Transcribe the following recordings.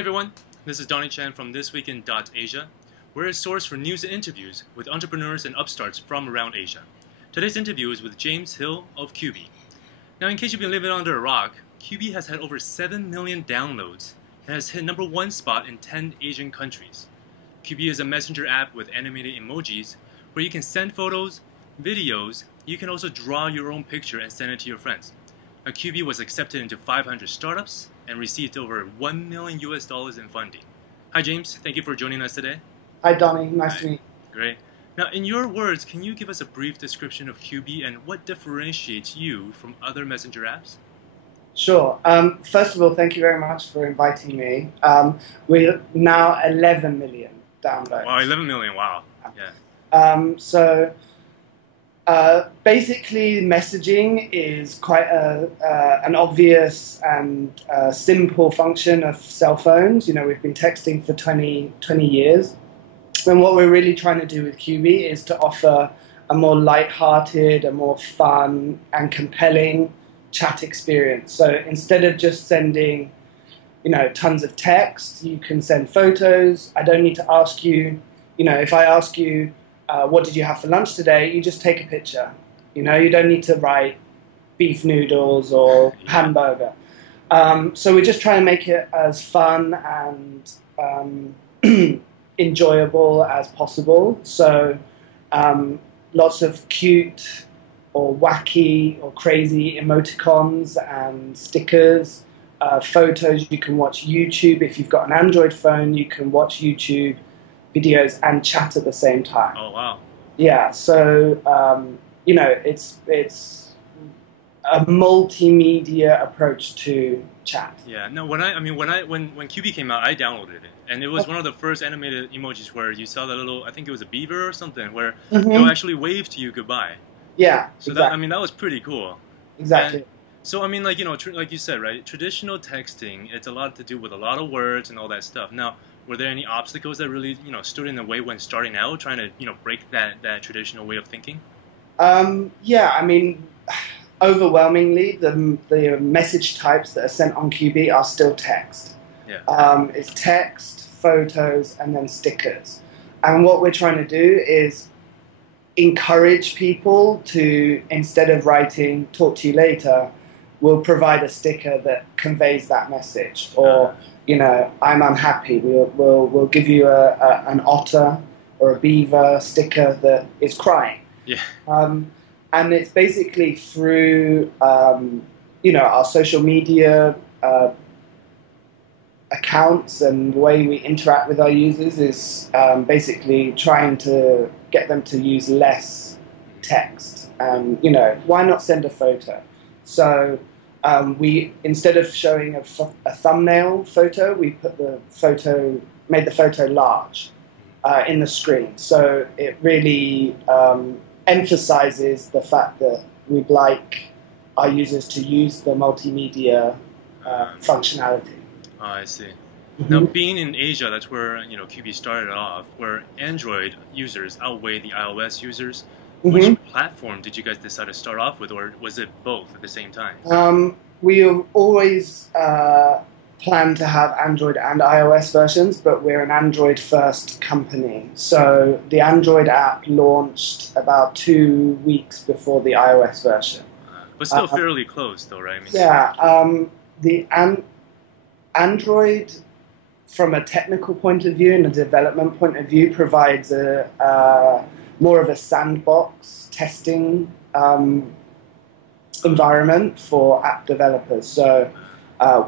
everyone, this is Donnie Chan from ThisWeekin.Asia. We're a source for news and interviews with entrepreneurs and upstarts from around Asia. Today's interview is with James Hill of Cubie. Now, in case you've been living under a rock, Cubie has had over 7 million downloads and has hit #1 spot in 10 Asian countries. Cubie is a messenger app with animated emojis where you can send photos, videos. You can also draw your own picture and send it to your friends. Now, Cubie was accepted into 500 startups and received over $1 million in funding. Hi James, thank you for joining us today. Hi Donnie, nice to meet you. Great. Now, in your words, can you give us a brief description of Cubie and what differentiates you from other messenger apps? Sure. First of all, thank you very much for inviting me. We're now 11 million downloads. Wow, 11 million, wow. Yeah. Basically, messaging is quite an obvious and simple function of cell phones. You know, we've been texting for 20 years. And what we're really trying to do with Cubie is to offer a more light-hearted, a more fun and compelling chat experience. So instead of just sending, tons of text, you can send photos. I don't need to ask you, if I ask you, what did you have for lunch today? You just take a picture. You don't need to write beef noodles or hamburger. So we're just trying to make it as fun and enjoyable as possible. So lots of cute or wacky or crazy emoticons and stickers, photos. You can watch YouTube. If you've got an Android phone, you can watch YouTube videos and chat at the same time. Oh wow! Yeah, so it's a multimedia approach to chat. Yeah. No, when Cubie came out, I downloaded it, and it was one of the first animated emojis where you saw the little, I think it was a beaver or something, where they'll actually wave to you goodbye. Yeah. So exactly. that was pretty cool. Exactly. And so like you said, right? Traditional texting, it's a lot to do with a lot of words and all that stuff. Now, were there any obstacles that really, stood in the way when starting out, trying to, break that traditional way of thinking? Yeah, overwhelmingly, the message types that are sent on Cubie are still text. Yeah. It's text, photos, and then stickers. And what we're trying to do is encourage people to, instead of writing "talk to you later," we'll provide a sticker that conveys that message. Or, "I'm unhappy." We'll give you an otter or a beaver sticker that is crying. Yeah. And it's basically through, our social media accounts and the way we interact with our users is basically trying to get them to use less text. Why not send a photo? So we, instead of showing a thumbnail photo, we made the photo large in the screen. So it really emphasizes the fact that we'd like our users to use the multimedia functionality. Oh, I see. Now, being in Asia, that's where Cubie started off, where Android users outweigh the iOS users. Which platform did you guys decide to start off with, or was it both at the same time? We have always planned to have Android and iOS versions, but we're an Android-first company. So the Android app launched about 2 weeks before the iOS version. But still fairly close, though, right? The Android, from a technical point of view and a development point of view, provides more of a sandbox testing environment for app developers. So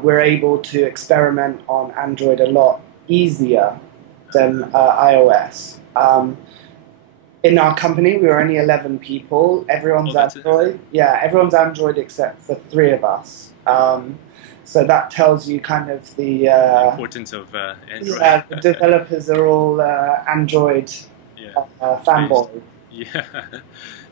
we're able to experiment on Android a lot easier than iOS. In our company, we were only 11 people. Everyone's Android. Yeah, everyone's Android except for 3 of us. So that tells you kind of the importance of Android. Yeah, the developers are all Android fanboys. Yeah.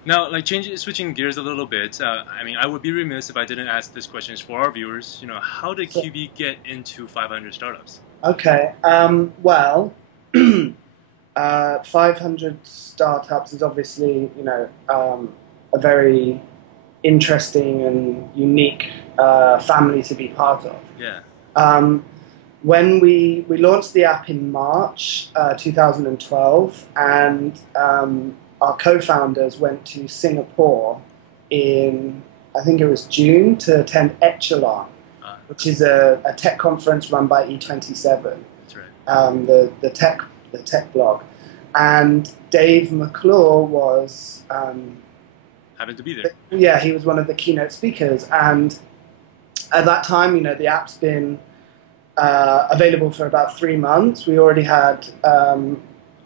Now, switching gears a little bit. I would be remiss if I didn't ask this question for our viewers. How did Cubie get into 500 startups? Okay. 500 startups is obviously, a very interesting and unique family to be part of. Yeah. when we launched the app in March 2012, and our co-founders went to Singapore in, I think it was June, to attend Echelon, which is a tech conference run by E27, that's right. the tech blog. And Dave McClure was happened to be there. Yeah, he was one of the keynote speakers, and at that time, you know, the app's been available for about 3 months. We already had over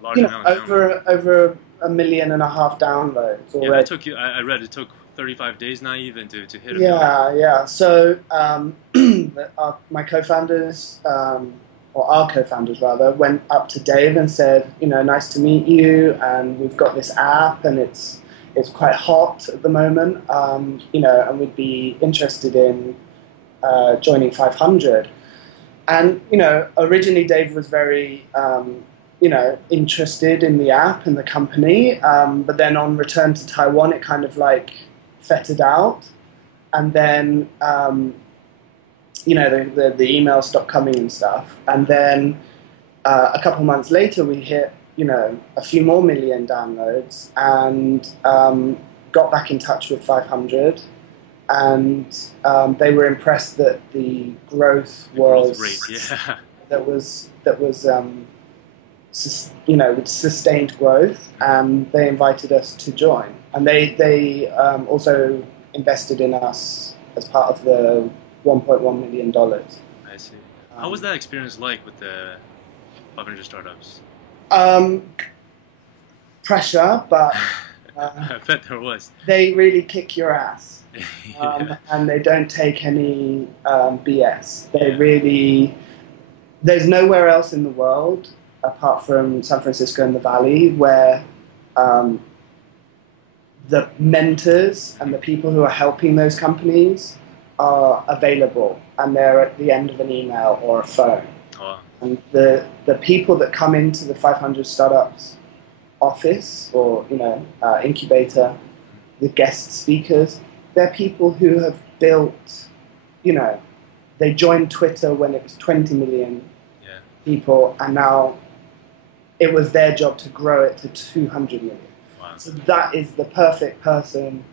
1.5 million downloads already. Yeah, it took you. I read it took 35 days now even to hit a million. Yeah. So my co-founders, or our co-founders rather, went up to Dave and said, you know, nice to meet you, and we've got this app, and it's quite hot at the moment, you know, and we'd be interested in joining 500. And, you know, originally Dave was very, you know, interested in the app and the company, but then on return to Taiwan, it kind of like fettered out. And then, you know, the emails stopped coming and stuff. And then a couple months later, we hit, you know, a few more million downloads, and got back in touch with 500. And they were impressed that the growth was you know, with sustained growth, and they invited us to join. And they also invested in us as part of the $1.1 million. I see. How was that experience like with the 500 startups? Pressure, but I bet there was. They really kick your ass. And they don't take any BS. They really, there's nowhere else in the world apart from San Francisco and the Valley where the mentors and the people who are helping those companies are available, and they're at the end of an email or a phone. Oh. And the people that come into the 500 startups office, or, you know, incubator, the guest speakers, they're people who have built, you know, they joined Twitter when it was 20 million people, and now it was their job to grow it to 200 million. Wow. So that is the perfect person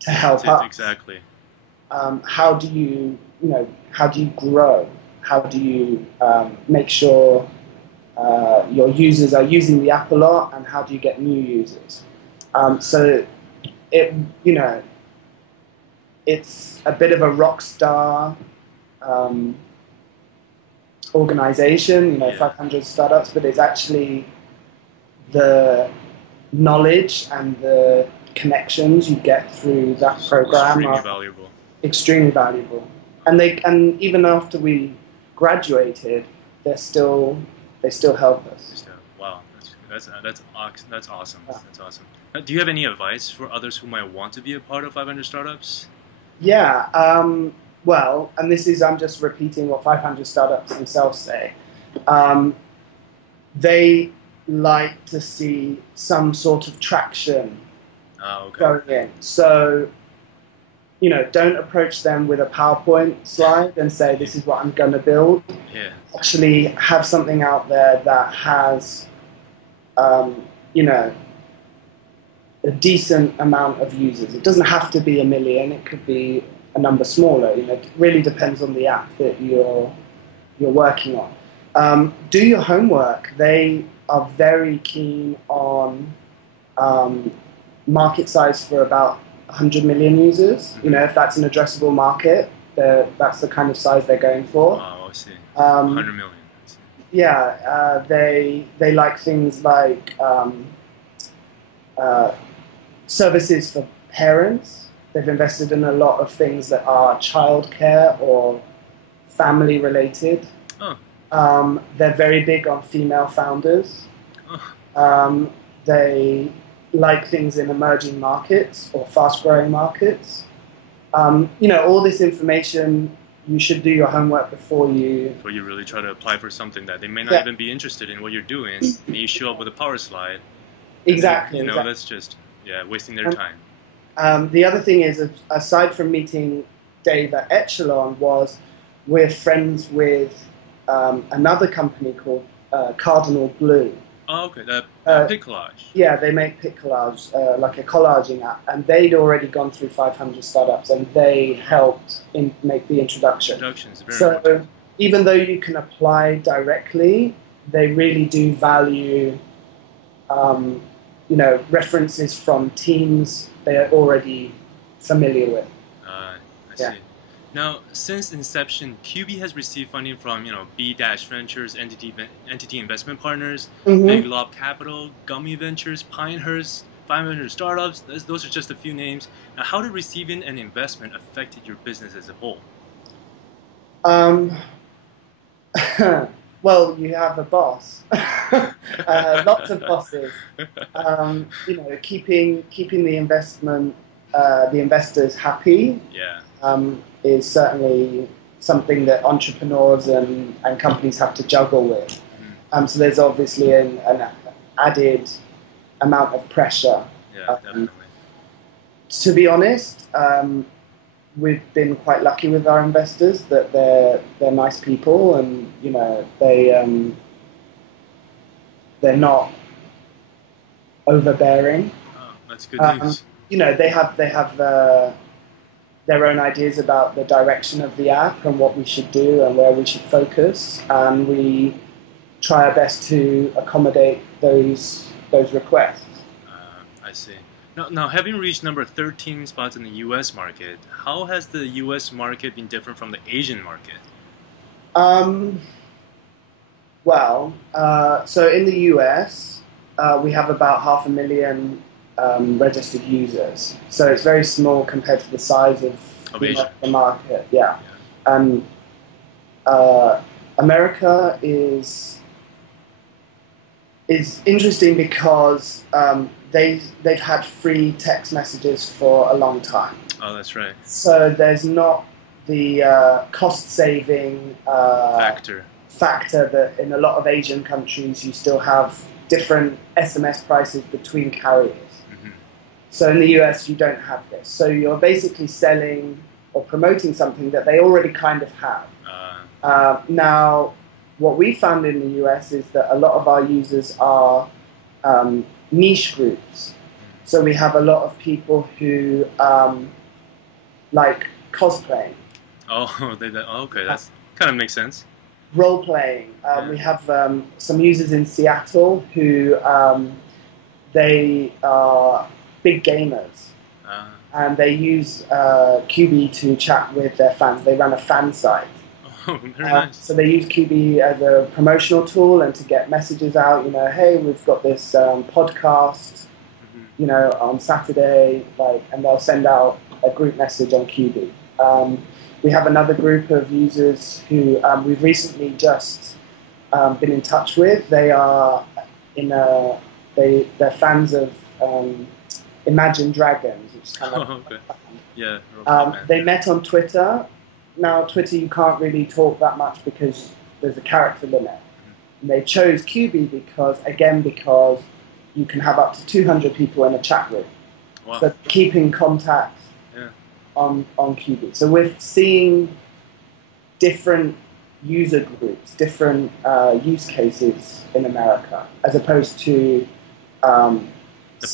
to help us. Exactly. How do you grow? How do you make sure your users are using the app a lot, and how do you get new users? So it, you know, it's a bit of a rock star organization, you know, 500 startups, but it's actually the knowledge and the connections you get through that program extremely valuable. And even after we graduated, they still help us. Wow, that's awesome. Yeah. That's awesome. Do you have any advice for others who might want to be a part of 500 startups? Yeah. Well, and this is, I'm just repeating what 500 startups themselves say. They like to see some sort of traction going in. So, you know, don't approach them with a PowerPoint slide and say, this is what I'm going to build. Yeah. Actually have something out there that has, you know, a decent amount of users. It doesn't have to be 1 million. It could be a number smaller. You know, it really depends on the app that you're working on. Do your homework. They are very keen on market size for about 100 million users. You know, if that's an addressable market, that's the kind of size they're going for. Oh, I see. 100 million. Yeah, they like things like services for parents. They've invested in a lot of things that are childcare or family related. Oh. They're very big on female founders. Oh. They like things in emerging markets or fast-growing markets. You know, all this information, you should do your homework before you really try to apply for something that they may not even be interested in what you're doing, and you show up with a power slide. Exactly. Then, you know, that's just wasting their time. The other thing is, aside from meeting Dave at Echelon, was we're friends with another company called Cardinal Blue. Oh, okay. The pic collage. Yeah, they make pic collage, like a collaging app, and they'd already gone through 500 startups, and they helped make the introduction. Introductions, very so important. even though you can apply directly, they really do value, references from teams they are already familiar with. I see. Now, since inception, Cubie has received funding from, B-Ventures, Entity Investment Partners, Big Lob Capital, Gumi Ventures, Pinehurst, 500 Startups. Those are just a few names. Now, how did receiving an investment affected your business as a whole? Well, you have a boss. Lots of bosses. Keeping the investors happy. Yeah. Is certainly something that entrepreneurs and companies have to juggle with. So there's obviously an added amount of pressure. Yeah, definitely. To be honest, we've been quite lucky with our investors that they're nice people, and they're not overbearing. Oh, that's good news. They have their own ideas about the direction of the app and what we should do and where we should focus, and we try our best to accommodate those requests. I see. Now, having reached number 13 spots in the U.S. market, how has the U.S. market been different from the Asian market? So in the U.S., we have about 500,000 registered users. So it's very small compared to the size of the market. Yeah. America is interesting because they've had free text messages for a long time. Oh, that's right. So there's not the cost-saving factor that in a lot of Asian countries you still have different SMS prices between carriers. So in the US, you don't have this. So you're basically selling or promoting something that they already kind of have. Now, what we found in the US is that a lot of our users are niche groups. So we have a lot of people who like cosplaying. Oh, okay, that kind of makes sense. Role-playing. We have some users in Seattle who they are big gamers, and they use Cubie to chat with their fans. They run a fan site. Oh, very nice. So they use Cubie as a promotional tool and to get messages out. Hey, we've got this podcast, on Saturday, and they'll send out a group message on Cubie. We have another group of users who we've recently just been in touch with. They are they're fans of Imagine Dragons, which is kind of they met on Twitter. Now, Twitter, you can't really talk that much because there's a character limit. And they chose Cubie because you can have up to 200 people in a chat room. Wow. So keeping contact on Cubie. So we're seeing different user groups, different use cases in America, as opposed to the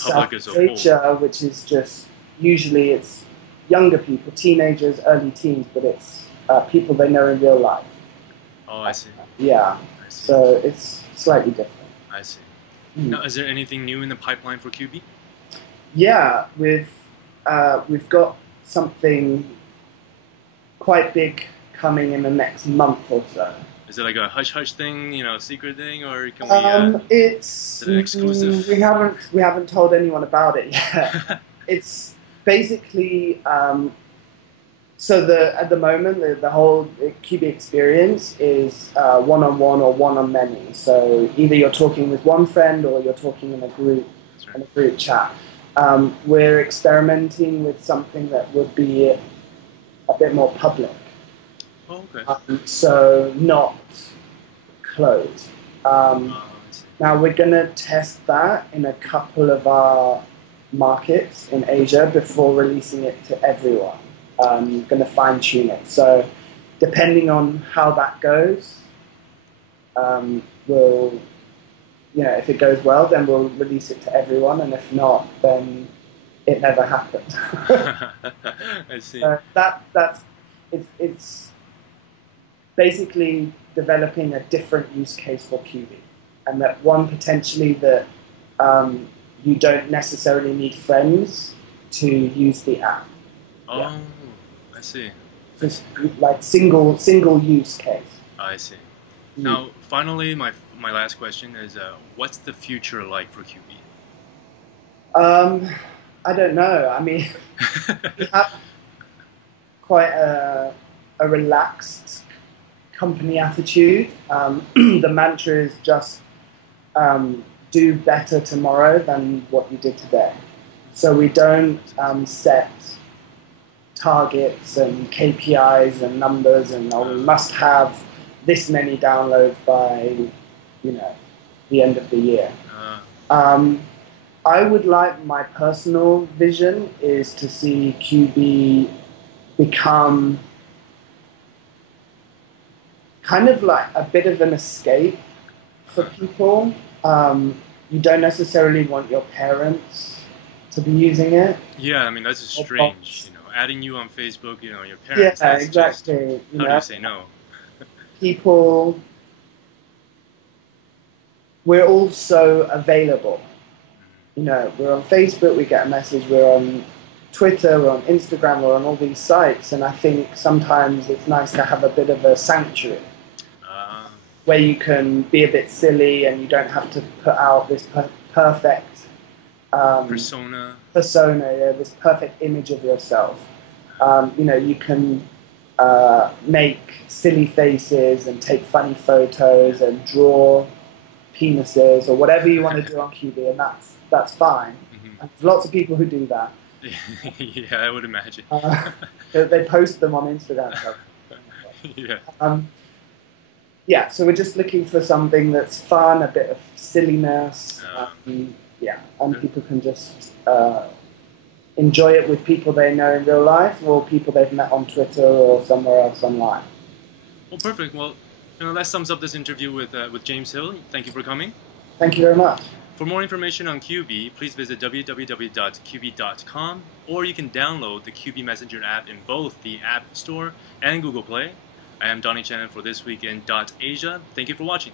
public as a whole. Asia, which is just usually it's younger people, teenagers, early teens, but it's people they know in real life. Oh, I see. Yeah. I see. So it's slightly different. I see. Now, is there anything new in the pipeline for Cubie? Yeah, we've got something quite big coming in the next month or so. Is it like a hush-hush thing, secret thing, or can we? It's is it exclusive. We haven't told anyone about it yet. It's basically at the moment the whole Cubie experience is one-on-one or one-on-many. So either you're talking with one friend or you're talking in a group in a group chat. We're experimenting with something that would be a bit more public. Oh, okay. So not closed. Now we're going to test that in a couple of our markets in Asia before releasing it to everyone. Going to fine tune it. So depending on how that goes, we'll, if it goes well, then we'll release it to everyone, and if not, then it never happened. I see. So it's basically developing a different use case for Cubie, and that one potentially that you don't necessarily need friends to use the app. Oh, Yeah. I see. Just like single use case. I see. Now, finally, my last question is, what's the future like for Cubie? I don't know. I mean, we have quite a relaxed company attitude. The mantra is just do better tomorrow than what you did today. So we don't set targets and KPIs and numbers and we must have this many downloads by the end of the year. I would like, my personal vision is to see Cubie become kind of like a bit of an escape for people. You don't necessarily want your parents to be using it. Yeah, I mean, that's just strange, adding you on Facebook, your parents. Yeah, exactly. How do you say no? People, we're all so available. We're on Facebook, we get a message, we're on Twitter, we're on Instagram, we're on all these sites, and I think sometimes it's nice to have a bit of a sanctuary where you can be a bit silly and you don't have to put out this perfect persona, yeah, this perfect image of yourself. You can make silly faces and take funny photos and draw penises or whatever you want to do on Cubie, and that's fine. And there's lots of people who do that. Yeah, I would imagine. They post them on Instagram. Yeah. Yeah, so we're just looking for something that's fun, a bit of silliness, and people can just enjoy it with people they know in real life or people they've met on Twitter or somewhere else online. Well, perfect. Well, that sums up this interview with James Hill. Thank you for coming. Thank you very much. For more information on Cubie, please visit www.cubie.com, or you can download the Cubie Messenger app in both the App Store and Google Play. I am Donnie Chen for ThisWeekin.Asia. Thank you for watching.